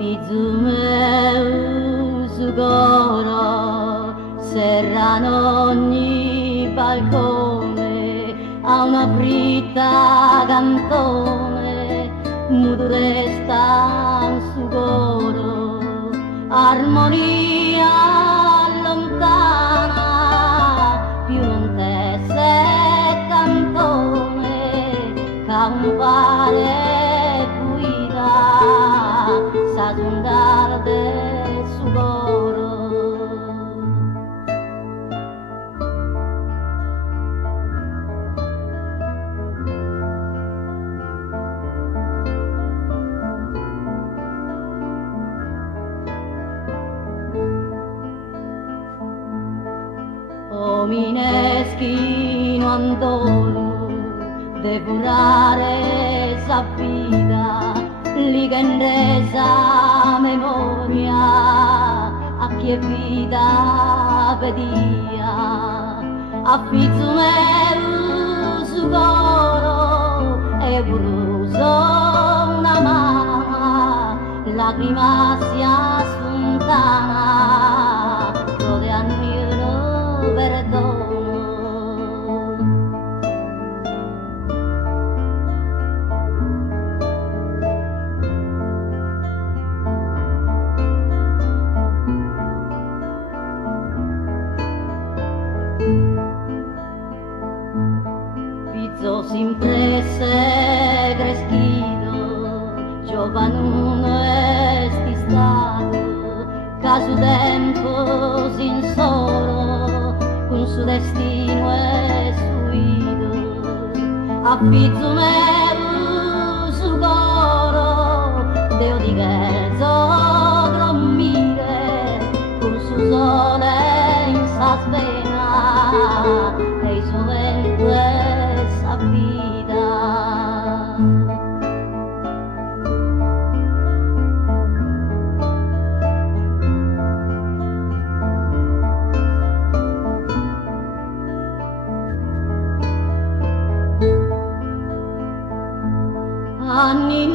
Fizume usugoro serrano ogni balcone a una fritta cantone muto resta sugoro armonia lontana più non te se cantone campare andar de su coro. O mineschino Antonio de curare sa vita li che in resa memoria a chi è vita pedia a Fizume su coro e bruso una mano lacrima si assuntana dove anniro perdono. Siempre se crescido, giovanuno esti stato, caso tempo sin solo, con su destino e suido, a Fizume su coro, deo di che sogro mire, con su sole in sa svena, e i suoi vida. Anni